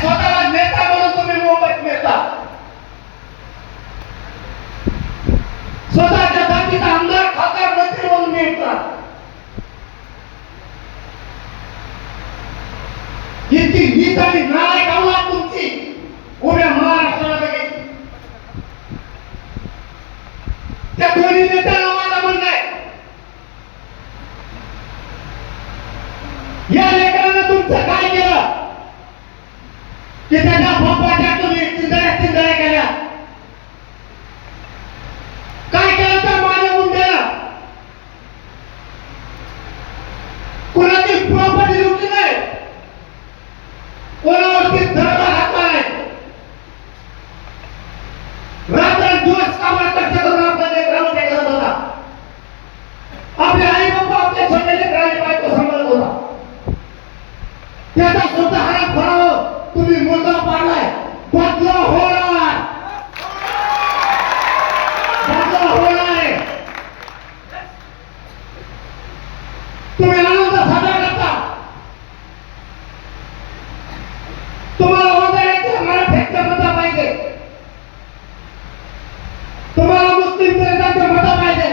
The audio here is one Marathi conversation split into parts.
स्वतःला नेता म्हणून तुम्ही मुंबईत नेता स्वतःच्या जातीचा आमदार खासदार मंत्री म्हणून नेता इतकी नीत आणि नालायक अवलाद तुमची. उभ्या महाराष्ट्राला त्या दोन्ही नेत्याला माझं म्हणणं आहे या लेकरानं तुमचं काय केलं की त्यांना बापाच्या तुम्ही चिंदड्या चिंदड्या केल्या काय केलं त्या माझ्या मुंड्याला कोणाची प्रॉपर्टी लुटली नाही कोणावरती धडा घातलाय रात्र दिवस कामात कष्ट करून आपल्या लेकराला ते करत होता आपले आई बाबा आपल्या छोट्या लेकराने बायको सांभाळत होता त्याचा सुद्धा हराम करावं तुम्ही मुद्दा पाडलाय बदला होणार बदला होणार आहे. तुम्ही आनंद साजरा करता तुम्हाला वंदनाचे मराठ्यांचे मतं पाहिजे तुम्हाला मुस्लिम दलितांचे मतं पाहिजे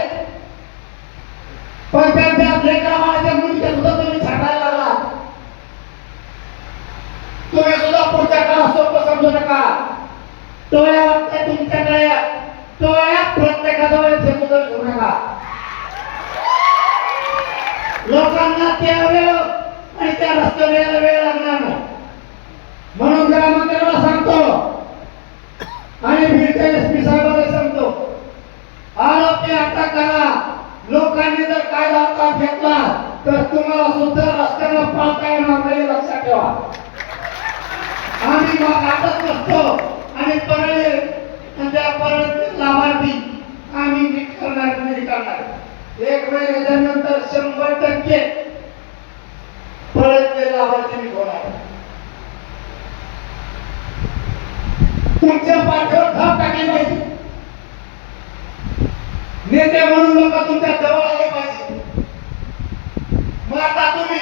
पण त्यांच्या लेकरा बाळाच्या मुलीच्या सुद्धा तुम्ही छाटायला लागला तुम्ही सुद्धा पुढच्या काळात सोपं समजू नका टोळ्या तुमच्याकडे तुमच्याकडे टोळ्या प्रत्येकाजवळ हे सुद्धा घेऊ नका. लोकांना त्या वेळ आणि त्या रस्त्यावर यायला वेळ लागणार नाही. म्हणून ग्राममंत्र्याला सांगतो आणि बीडच्या एस पी साहेबांना सांगतो आरोपी अटक करा. लोकांनी जर कायदा हातात घेतला तर तुम्हाला सुद्धा रस्त्याला पाळता येणार नाही लक्षात ठेवा. आम्ही मग आटत नसतो आणि परळे आणि त्या परळीतील लाभार्थी आम्ही नीट करणार नाही करणार एक महिन्यानंतर शंभर टक्के परत परळीतील लाभार्थी नीट होणार तुमच्या पाठीवर थाप टाकली पाहिजे. नेते म्हणून लोक तुमच्या जवळ आले पाहिजे. मग आता तुम्ही.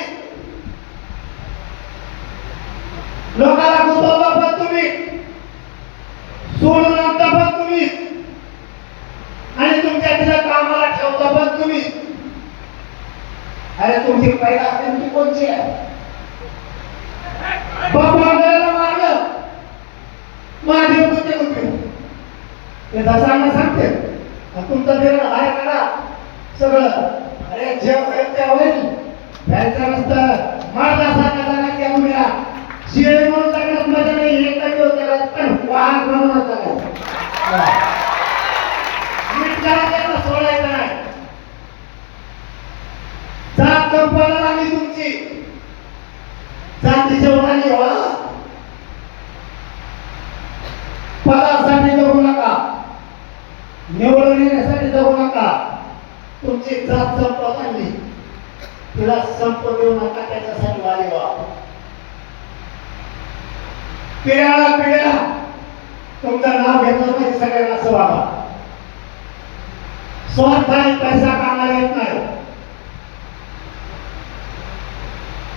लोकांना गुंतवलं पण तुम्ही सोडून आणता पण तुम्ही आणि तुमच्या तिथं कामाला ठेवता पण तुम्ही अरे तुमची पहिला नेमकी कोणची आहे? बाबा मारलं. माझे कुठे कुठे ते दसांना सांगते तुमचं निर्णय आहे करा सगळं. अरे जे होईल ते होईल. जायचं नसतं. माझा सारखा जागा त्या उद्या शिळे म्हणून जगण्यात मजा नाही एक दिवस जगायचं पण वाघ म्हणून जगायचं नीट करा त्यांना सोडायचं नाही जात संपवायला लागली तुमची जातीच्या उठाणी व्हा पदासाठी जगू नका. निवडून येण्यासाठी जगू नका. तुमची जात संपत आणली तिला संप देऊ नका त्याच्यासाठी वाली व्हा पिढ्याला पिढ्या तुमचं नाव घेतलं पाहिजे सगळ्यांना असं वागा. स्वार्थाने पैसा कामाला येत नाही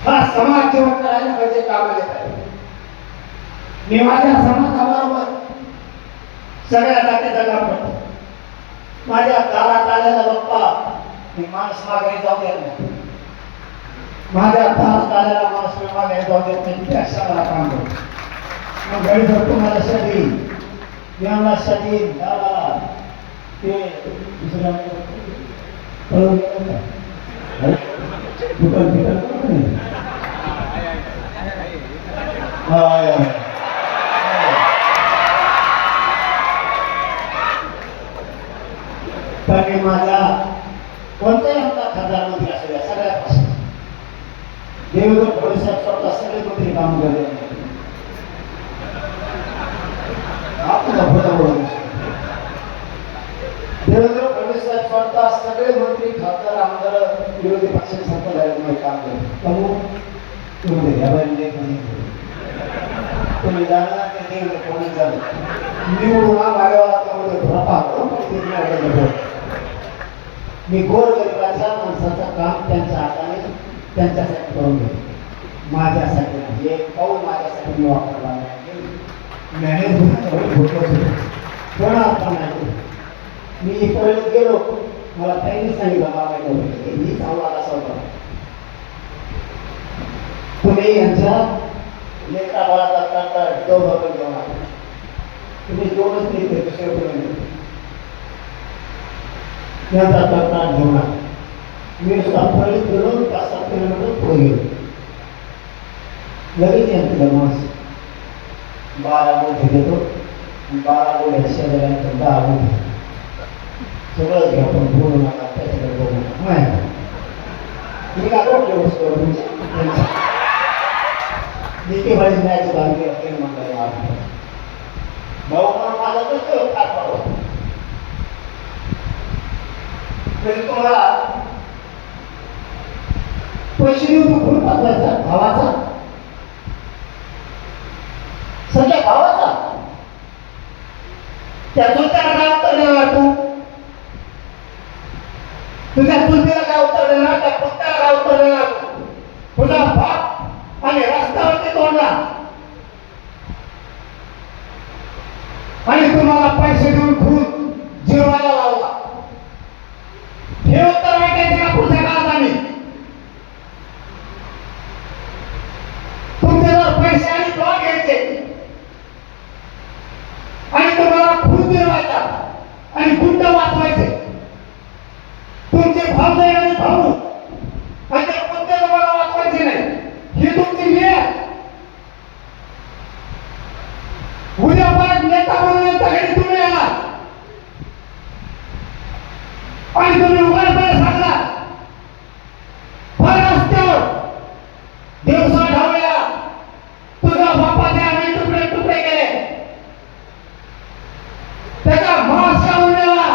हा समाज जेवण करायला पाहिजे कामाला पाहिजे मी माझ्या समाजाबरोबर सगळ्या जातीचा काम करतो माझ्या दारात आलेला बाप्पा मी माणूस मागे जाऊ देत नाही. माझ्या दारात आलेला माणूस मी मागे जाऊ देत नाही. त्या सगळा काम करतो मग घरी जातो मला साठी जेवणाला साठी दादा ते दुसऱ्या पळून गेलं का? अरे, माझा कोणताही आमचा खासदार मंत्री असेल या सगळ्यापासून? देवेंद्र फडणवीस स्वतः सगळे मंत्री काम करले. आपण खोटा बोलत देवेंद्र फडणवीस स्वतः सगळे मंत्री खासदार आमदार विरोधी पक्षाचे संपर्क काम करतात त्यामुळे तुम्ही या बाईने तुम्ही निवडून त्यामध्ये मी गोर गरिबाच्या माणसाचा काम त्यांच्या हाताने त्यांच्यासाठी करून घेतो. माझ्यासाठी नाही हे पाऊल माझ्यासाठी मी वापरला नाही. ज्ञानेश्वरांचं कोणा आता नाही? मी पळत गेलो. मला त्यांनी सांगितलं बाबा मी चांगला असा होता तुम्ही यांच्या लेखा बाळाचा करता दोघं घेऊन आला तुम्ही दोनच नेते दुसरे कोणी नाही. यांचा करता घेऊन आला मी सुद्धा पळत गेलो पाच सात किलोमीटर पुढे गेलो लगेच यांचं मास बारा मोठे देतो आणि बारा मोठ्या शेजाऱ्यांचं दहा मोठे सगळं घ्या पण बोलू नका त्याच्याकडे बोलू नका माहिती मी का कुठले वस्तू करू तुमच्या भाऊ माझा तरी तुम्हाला पैसे देऊन कुठून पाठवायचा भावाचा सगळ्या भावाचा त्यातून काय उत्तर देणार तू तुझ्या चुलतीला काय उत्तर देणार त्या पुत्याला काय उत्तर देणार तू? तुझा बाप आणि रस्त्यावरती तोडला आणि तुम्हाला पैसे देऊन खून जिरवायला लावला हे उत्तर ऐकायचे का पुढच्या काळात आम्ही तुमच्याजवळ पैसे आणि ब्लॉक घ्यायचे आणि तुम्हाला खून आणि गुंड वाचवायचे. तुमचे भाऊ आणि भाऊ आणि ते कोणत्या तुम्हाला वाचवायचे नाही ही तुमची वेळ आहे. उद्या परत नेता म्हणून यांच्या घरी तुम्ही येणार आणि तुम्ही उघडपणे सांगा भर रस्त्यावर दिवसा ढावल्या तुझ्या बापाचे आम्ही तुकडे तुकडे केले त्याचा मास काढून नेला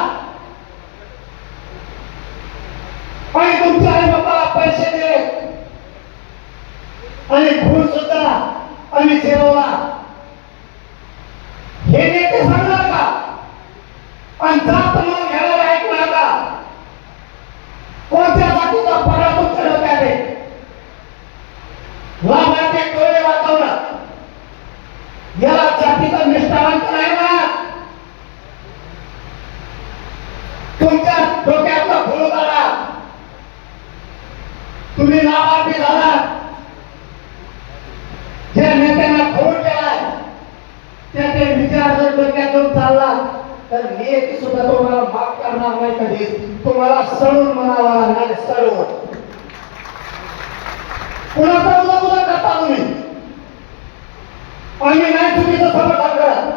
आणि तुमच्या आई बापाला पैसे दिले आणि खून सुद्धा आम्ही जिरवला हे नेते सांगणार का आणि जात म्हणून घ्यायला ऐकणार का कोणत्या जातीचा पडा तुमच्या डोक्यात आहे लाभार्थी डोळे वाचवणं याला जातीचा निष्ठावंत नाही ना तुमच्या डोक्यातला भूल काढा तुम्ही लाभार्थी झाला ज्या नेत्यांना फोन केलाय त्याचे विचार जर डोक्यातून चालला एक सुद्धा तुम्हाला माफ करणार नाही कधी. तुम्हाला सळून म्हणावा लागणार सळून कुणाचा उदा उदा करता तुम्ही आम्ही नाही चुकीचं समर्थन करत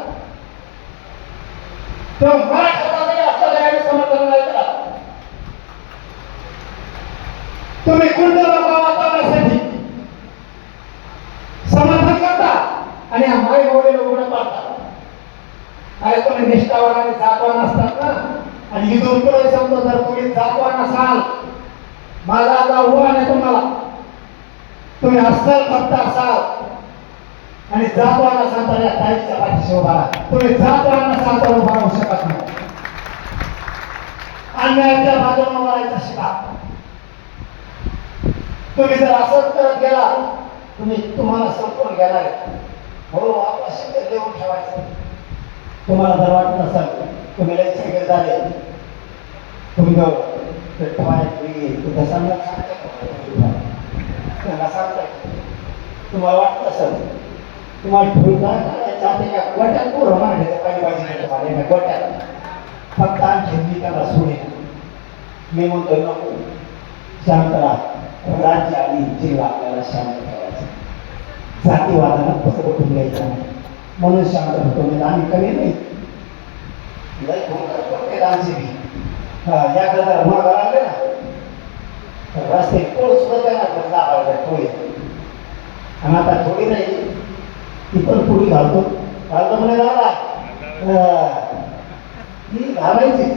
तो मराठा जरी असला तरी आम्ही समर्थन नाही करत तुम्ही गुंड लोक वाचवण्यासाठी समर्थन करता आणि माई मोडे उघडं पाडता अरे तुम्ही निष्ठावान आणि जातवान असतात ना आणि इथून पुढे समजा जर तुम्ही जातवान असाल माझा आता आव्हान आहे तुम्हाला तुम्ही अस्सल भक्त असाल आणि जातवान असाल तर ताईच्या पाठीशी उभा राहा तुम्ही जातवान असाल उभा राहू शकत नाही अन्यायाच्या बाजूने उभा राहायचा शिका तुम्ही जर असंच करत गेला तुम्ही तुम्हाला संपून घेणार हो म्हणून वापस शब्द देऊन ठेवायचं तुम्हाला जर वाटत असेल तुम्ही लय सगळे झाले तुम्ही ते ठेवायची तुझ्या सांगत त्यांना सांगताय तुम्हाला वाटत असेल तुम्हाला ठेवून काय करायचं आता एका गोट्यात पोरं मांडायचं काही पाहिजे नाही तुम्हाला एका गोट्यात फक्त आणखी मी त्याला सोडे मी म्हणतो नको शांत राहा राज्य आणि जिल्हा आपल्याला शांत ठेवायचं जातीवादाला पकडून घ्यायचं नाही म्हणून शांत होतो म्हणजे आम्ही कमी नाही लय भयंकर प्रत्येक आमची बी या कदा मागा लागले ना रस्ते कोण सुद्धा देणार पण दाबायला टोळी आणि आता थोडी नाही पण पुढी घालतो. घालतो म्हणे हा. ती घालायची.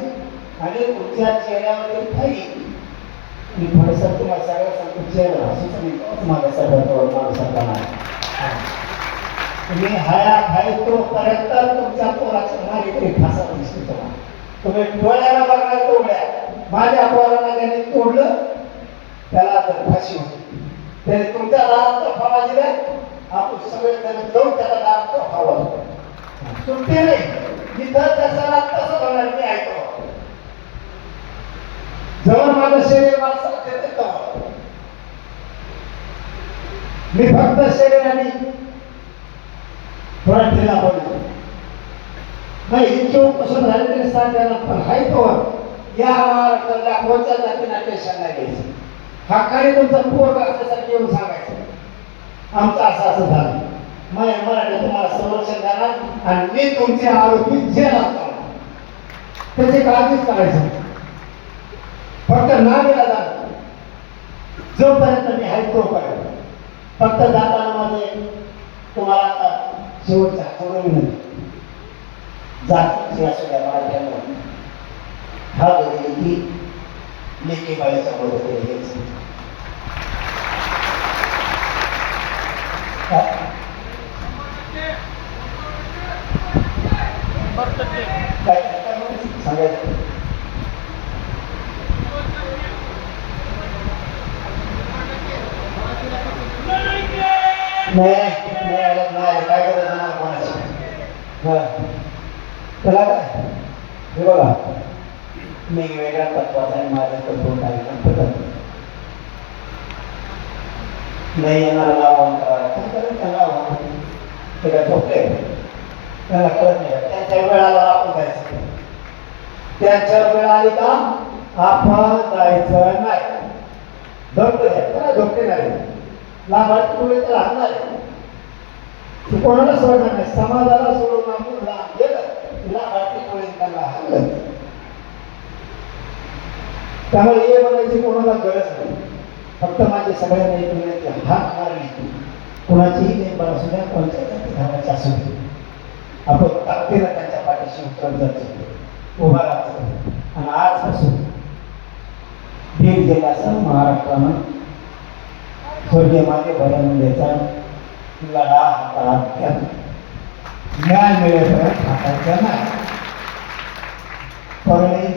आणि तुमच्या चेहऱ्यावर फाई मी थोडंसं तुम्हाला सगळ्या सांगतो चेहरा हसूच नाही. तुम्हाला सगळ्यात माणसाचा नाही. तुम्ही हया खाय तोपर्यंत तुमच्या पोराच्या मागे तरी फासा दिसतो तुम्हाला. तुम्ही डोळ्याला बघणार तोडल्या माझ्या पोराला ज्याने तोडलं त्याला तर फाशी होती. त्याने तुमच्या तर फळा दिलाय सगळे जण जाऊन त्याला दाब हवा सुट्टी नाही. जिथं जसं तसं होणार मी ऐकतो. जवळ माझं शरीर माणसाला देते तेव्हा मी फक्त शरीराने थोडा ढिला पडलो नाही इतके उपसून झाले तरी सांगायला पण हाय तो. या महाराष्ट्राला कोणत्या जाती नाट्यशाला घ्यायचं. हा तुमचा पोर असल्यासारखं येऊन सांगायचं. आमचं असं असं झालं मग मराठी तुम्हाला संरक्षण देणार आणि मी तुमचे आरोपी जेलात जाणार त्याची काळजीच करायचं फक्त नावेला जाणार जोपर्यंत मी आहे तोपर्यंत फक्त जाताना माझे तुम्हाला आता शेवटचा थोडं विनंती जातीची असू द्या मराठ्यांना हा गेली लेखी बाळेचा बरोबर हेच हा? काय काय म्हणते? सांगायचं नाही. नाही आलं, नाही आलं. काय करायचं मला त्याला काय हे बघा मी वेगळ्या तत्वाचा आणि माझ्या तत्व नाही येणार लावून काय त्याला लावून ते काय झोपले त्याला कळत नाही त्यांच्या वेळाला आपण जायचं त्यांच्या वेळ आली का आपण जायचं नाही. धोपटे त्याला धोपटे नाही. लाभार्थी मुळे त्याला हाणणार आहे कोणाला सोडणार नाही समाजाला सोडून आपण ला- गेलं लाभार्थी मुळे त्याला हाणलं त्यामुळे हे बघायची कोणाला गरज नाही फक्त माझे सगळ्यांना एक विनंती हात मारणे कोणाचीही निर्माण असू द्या कोणत्या जाती धर्माची असू दे आपण ताकदीनं त्यांच्या पाठीशी उतरत जातो उभा राहतो. आणि आजपासून बीड जिल्ह्यासह महाराष्ट्रानं स्वर्गीय मागे भरण्याचा लढा हातात घ्या न्याय मिळेपर्यंत हातात घ्या नाही. परळी